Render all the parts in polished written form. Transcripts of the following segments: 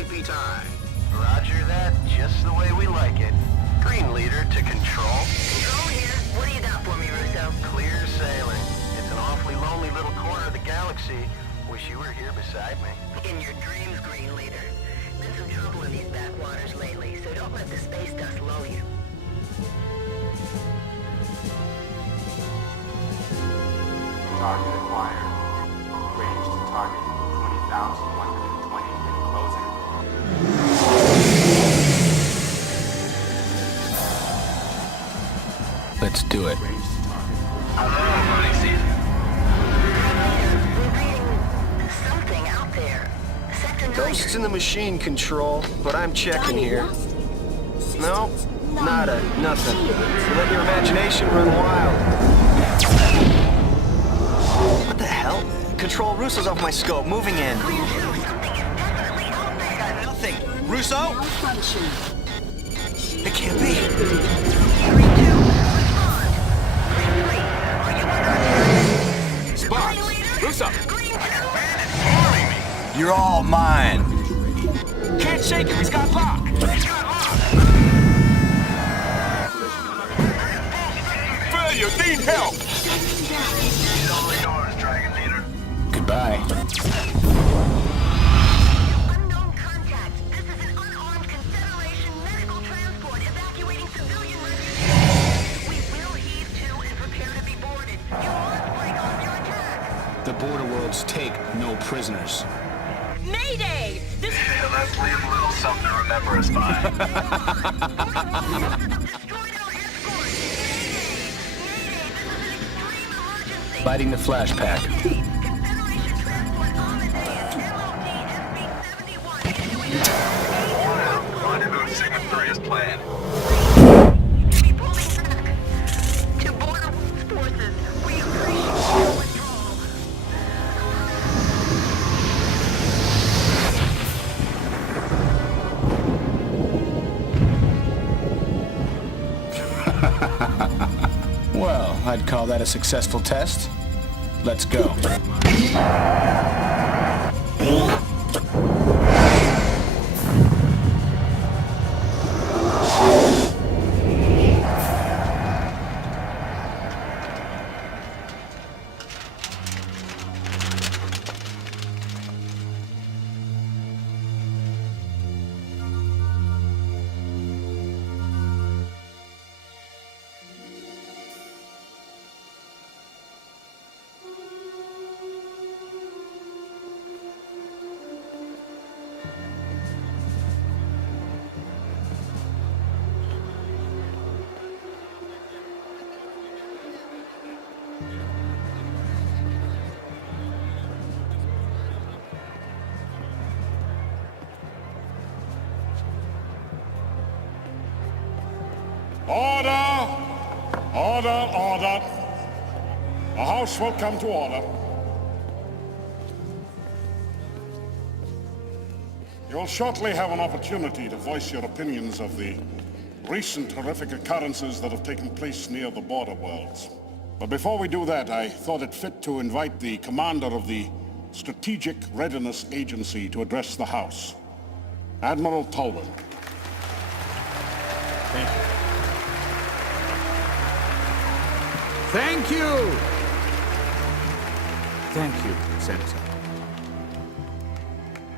APT. Roger that, just the way we like it. Green leader to control. Control here. What do you got for me, Russo? Clear sailing. It's an awfully lonely little corner of the galaxy. Wish you were here beside me. In your dreams, Green Leader. Been some trouble in these backwaters lately, so don't let the space dust lull you. Target acquired. Range to target 20,120 and closing. Let's do it. Range to target. We're reading something out there. Sector 9. Ghosts in the machine, Control, but I'm checking here. No, nada, nothing. You let your imagination run wild. What the hell? Control, Russo's off my scope, moving in. Something is definitely out there. Got nothing. Russo? Malfunction. It can't be. 3-2, respond. Green 3, are you under attack? Sparks! Green Leader? Russo! Green 2. You're all mine! Can't shake him, he's got lock! Failure, need help! Goodbye. Unknown contact. This is an unarmed Confederation medical transport evacuating civilian refugees. We will heave to and prepare to be boarded. You must break off your attack. The border worlds take no prisoners. Mayday! This Yeah, let's leave a little something to remember us by. destroyed our escort. Mayday! This is an extreme emergency. Lighting the flash pack. Mayday! Confederation transport Omni SB-71 issuing Rendezvous Sigma 3 as planned. be pulling back. To border forces, we appreciate your withdrawal. Well, I'd call that a successful test. Let's go. Order! Order, order. The House will come to order. You'll shortly have an opportunity to voice your opinions of the recent horrific occurrences that have taken place near the border worlds. But before we do that, I thought it fit to invite the commander of the Strategic Readiness Agency to address the House, Admiral Tolwyn. Thank you. Thank you! Thank you, Senator.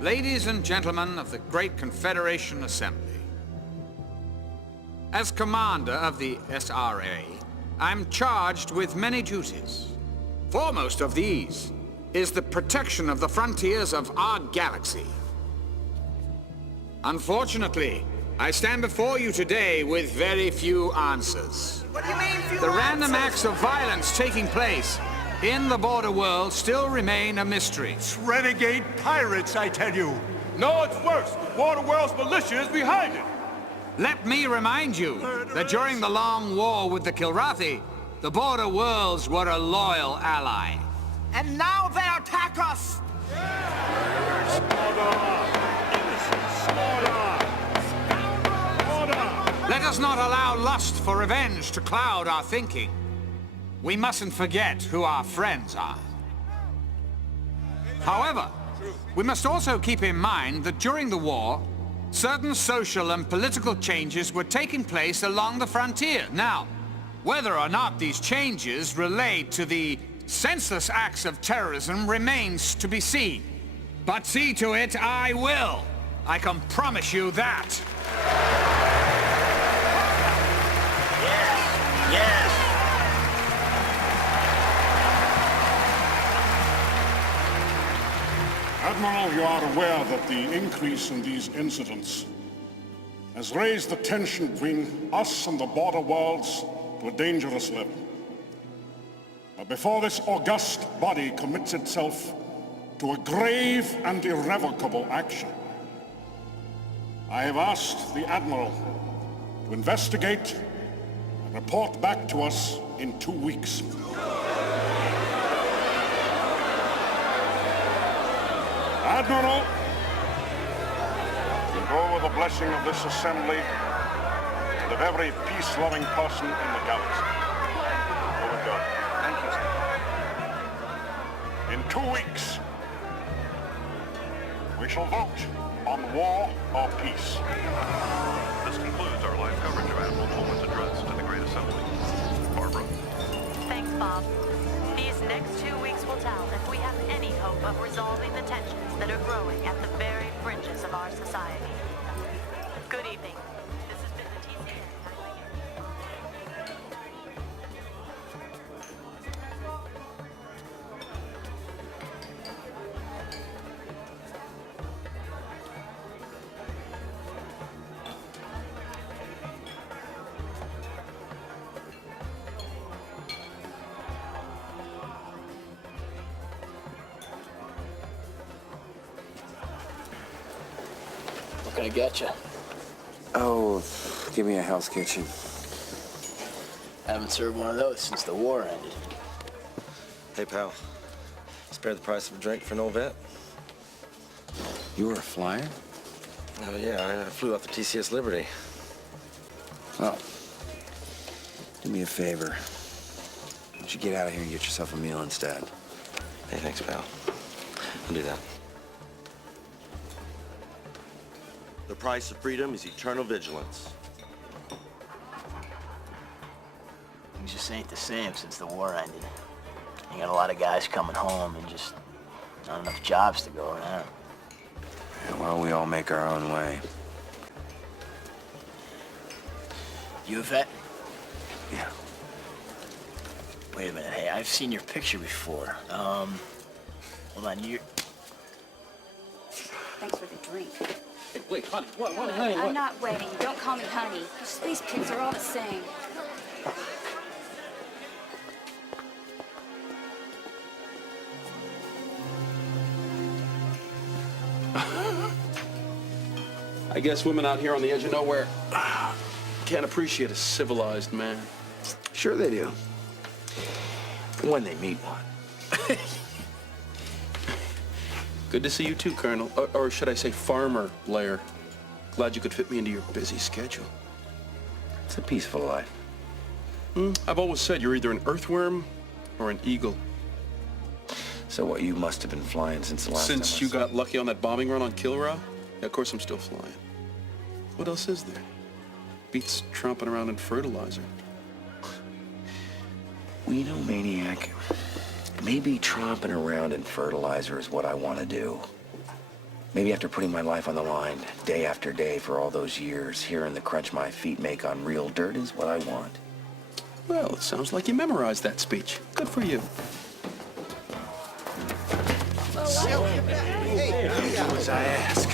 Ladies and gentlemen of the Great Confederation Assembly, as commander of the SRA, I'm charged with many duties. Foremost of these is the protection of the frontiers of our galaxy. Unfortunately, I stand before you today with very few answers. What do you mean, few The random answers? acts of violence taking place in the border world still remain a mystery. It's renegade pirates, I tell you. No, it's worse. Border World's militia is behind it. Let me remind you that during the long war with the Kilrathi, the border worlds were a loyal ally. And now they attack us! Let us not allow lust for revenge to cloud our thinking. We mustn't forget who our friends are. However, we must also keep in mind that during the war, certain social and political changes were taking place along the frontier. Now, whether or not these changes relate to the senseless acts of terrorism remains to be seen. But see to it I will. I can promise you that. Yes! Admiral, you are aware that the increase in these incidents has raised the tension between us and the border worlds to a dangerous level. But before this august body commits itself to a grave and irrevocable action, I have asked the Admiral to investigate and report back to us in 2 weeks. Admiral, you go with the blessing of this assembly and of every peace-loving person in the galaxy. Go with God. Thank you, sir. In 2 weeks, we shall vote on war or peace. This concludes our live coverage of Admiral Pullman's address to the Great Assembly. Barbara. Thanks, Bob. These next 2 weeks will tell if we have any hope of resolving the tensions that are growing at the very fringes of our society. Good evening. This has been the TCN. What can I get you? Oh, give me a Hell's Kitchen. Haven't served one of those since the war ended. Hey, pal. Spare the price of a drink for an old vet? You were a flyer? Oh, yeah, I flew off the TCS Liberty. Oh. Do me a favor. Why don't you get out of here and get yourself a meal instead? Hey, thanks, pal. I'll do that. The price of freedom is eternal vigilance. Things just ain't the same since the war ended. You got a lot of guys coming home and just not enough jobs to go around. Yeah, well, we all make our own way. You a vet? Yeah. Wait a minute. Hey, I've seen your picture before. Hold on. You. Thanks for the drink. Hey, wait, honey. What, honey, I'm not waiting. Don't call me honey. Your space pigs are all the same. I guess women out here on the edge of nowhere can't appreciate a civilized man. Sure they do. When they meet one. Good to see you too, Colonel. Or should I say Farmer Lair. Glad you could fit me into your busy schedule. It's a peaceful life. I've always said you're either an earthworm or an eagle. So what, you must have been flying since the last time Since you got lucky on that bombing run on Kilrow? Yeah, of course I'm still flying. What else is there? Beats tromping around in fertilizer. Well, you know, Maniac, maybe tromping around in fertilizer is what I want to do. Maybe after putting my life on the line day after day for all those years, hearing the crunch my feet make on real dirt is what I want. Well, it sounds like you memorized that speech. Good for you. Hey, do as I ask.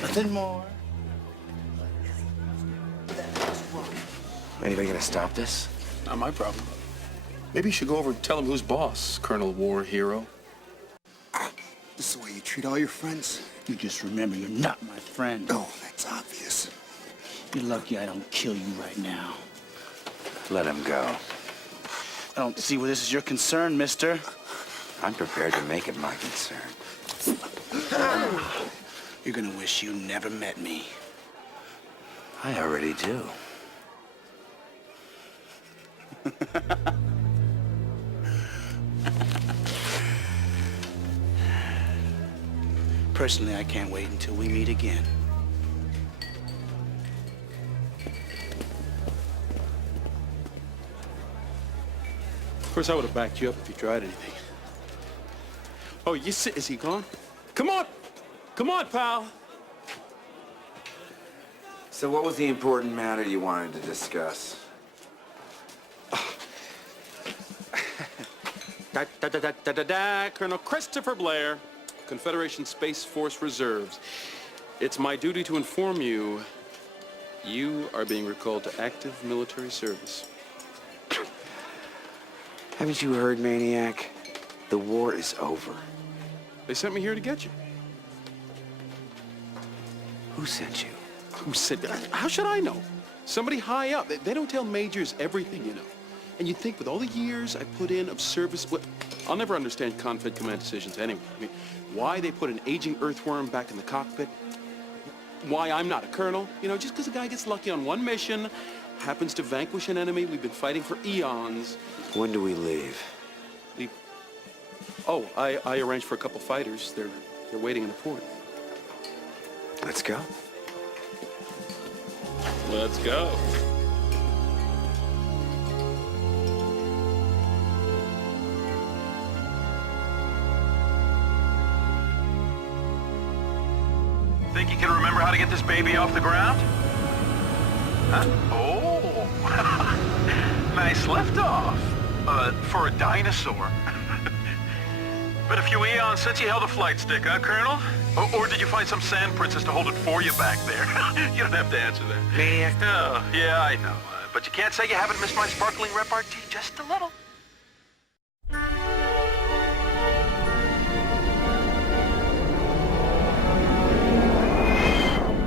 Nothing more. Anybody gonna stop this? Not my problem. Maybe you should go over and tell him who's boss, Colonel War Hero. This is the way you treat all your friends? You just remember you're not my friend. Oh, that's obvious. You're lucky I don't kill you right now. Let him go. I don't see where this is your concern, mister. I'm prepared to make it my concern. You're gonna wish you never met me. I already do. Personally, I can't wait until we meet again. Of course, I would have backed you up if you tried anything. Oh, is he gone? Come on! Come on, pal! So what was the important matter you wanted to discuss? Colonel Christopher Blair, Confederation Space Force Reserves. It's my duty to inform you, you are being recalled to active military service. Haven't you heard, Maniac? The war is over. They sent me here to get you. Who sent you? Who said that? How should I know? Somebody high up. They don't tell majors everything, you know. And you'd think with all the years I put in of service, I'll never understand Confed command decisions anyway. I mean, why they put an aging earthworm back in the cockpit, why I'm not a colonel, you know, just because a guy gets lucky on one mission, happens to vanquish an enemy we've been fighting for eons. When do we leave? Leave? Oh, I arranged for a couple fighters. They're waiting in the port. Let's go. Let's go. Think you can remember how to get this baby off the ground? Huh? Oh, nice liftoff. For a dinosaur. Been a few eons since you held a flight stick, huh, Colonel? Or did you find some sand princess to hold it for you back there? You don't have to answer that. Maniac. Oh, yeah, I know. But you can't say you haven't missed my sparkling repartee just a little.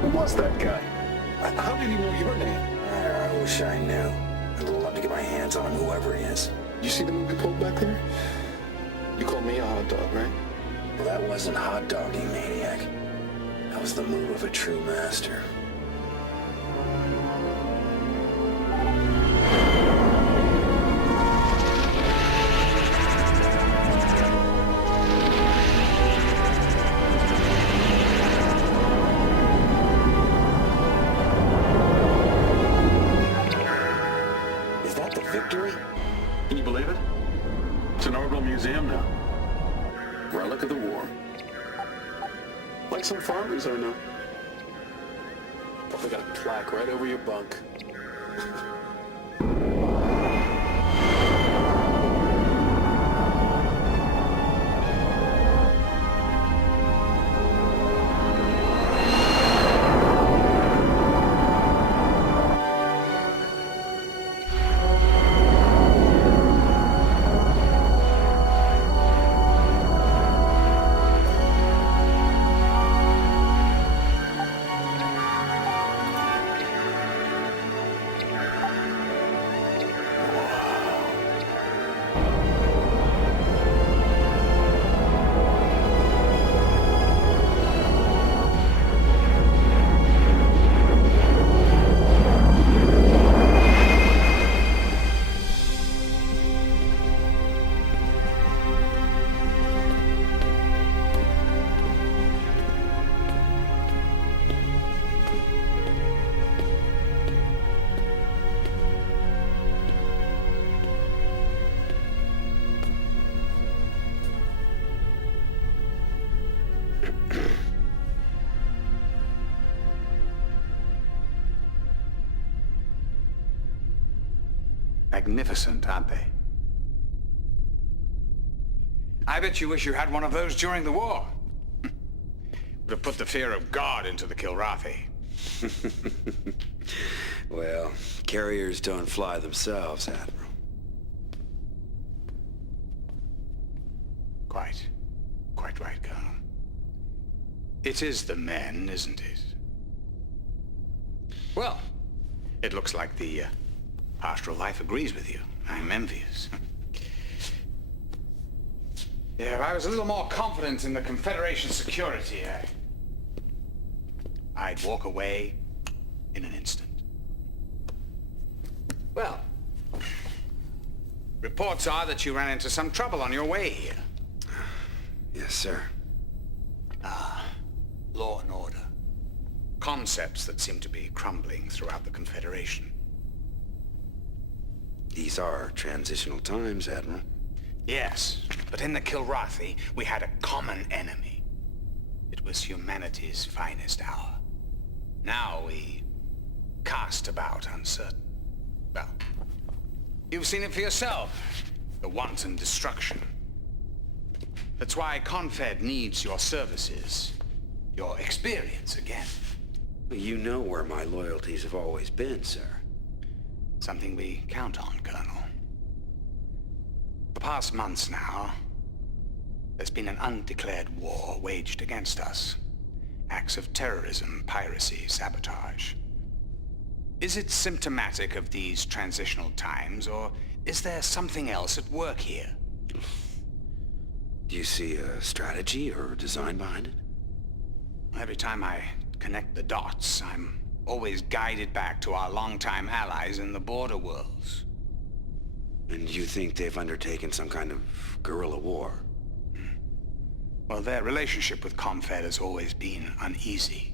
Who was that guy? How did he know your name? I wish I knew. I'd love to get my hands on him, whoever he is. You see the movie pulled back there? You called me a hot dog, right? Well, that wasn't hot doggy, Maniac. That was the move of a true master. Is that the Victory? Can you believe it? It's an orbital museum now. Relic of the war. Like some farmers I know. Probably got a plaque right over your bunk. Magnificent, aren't they? I bet you wish you had one of those during the war. Would have put the fear of God into the Kilrathi. Well, carriers don't fly themselves, Admiral. Quite right, Colonel. It is the men, isn't it? Well, it looks like the pastoral life agrees with you. I'm envious. Yeah, if I was a little more confident in the Confederation security, I'd walk away in an instant. Well, reports are that you ran into some trouble on your way here. Yes, sir. law and order. Concepts that seem to be crumbling throughout the Confederation. These are transitional times, Admiral. Yes, but in the Kilrathi, we had a common enemy. It was humanity's finest hour. Now we cast about uncertain. Well, you've seen it for yourself. The wanton destruction. That's why Confed needs your services. Your experience again. You know where my loyalties have always been, sir. Something we count on, Colonel. The past months now, there's been an undeclared war waged against us. Acts of terrorism, piracy, sabotage. Is it symptomatic of these transitional times, or is there something else at work here? Do you see a strategy or design behind it? Every time I connect the dots, I'm always guided back to our longtime allies in the border worlds. And you think they've undertaken some kind of guerrilla war? Well, their relationship with Confed has always been uneasy.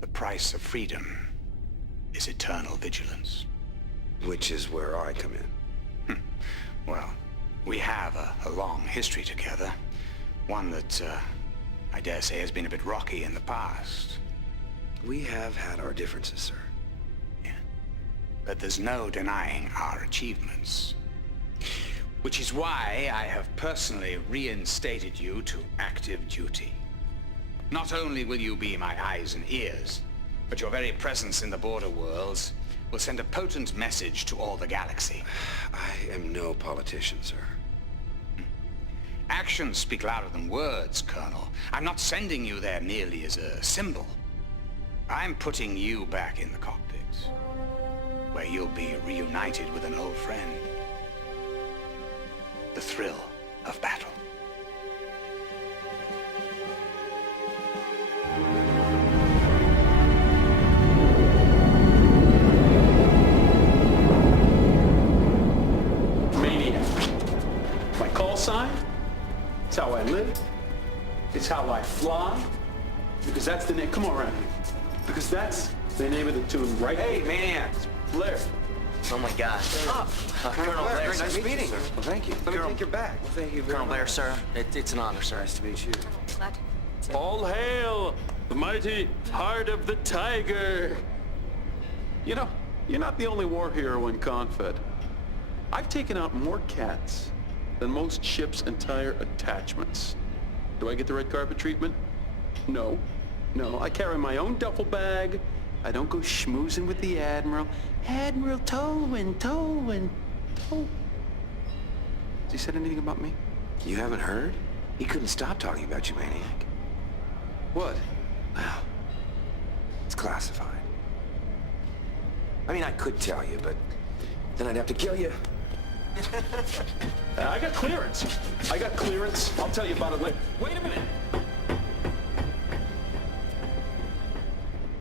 The price of freedom is eternal vigilance. Which is where I come in. Well, we have a long history together. One that, I dare say, has been a bit rocky in the past. We have had our differences, sir. Yeah. But there's no denying our achievements. Which is why I have personally reinstated you to active duty. Not only will you be my eyes and ears, but your very presence in the border worlds will send a potent message to all the galaxy. I am no politician, sir. Actions speak louder than words, Colonel. I'm not sending you there merely as a symbol. I'm putting you back in the cockpit, where you'll be reunited with an old friend. The thrill of battle. Sign. It's how I live. It's how I fly. Because that's the name. Come on around here. Because that's the name of the tune, right? Hey, Maniac. Blair. Oh my God. Colonel Blair, Blair, nice meeting you. Well, thank you. Let me take your bag. Well, thank you very Colonel Blair, much. sir. It's an honor, sir. Nice to meet you. Glad. All hail the mighty heart of the tiger. You know, you're not the only war hero in Confed. I've taken out more cats than most ships' entire attachments. Do I get the red carpet treatment? No. No, I carry my own duffel bag. I don't go schmoozing with the Admiral. Admiral Towin. Has he said anything about me? You haven't heard? He couldn't stop talking about you, Maniac. What? Well, it's classified. I mean, I could tell you, but then I'd have to kill you. I got clearance. I'll tell you about it later. Wait a minute.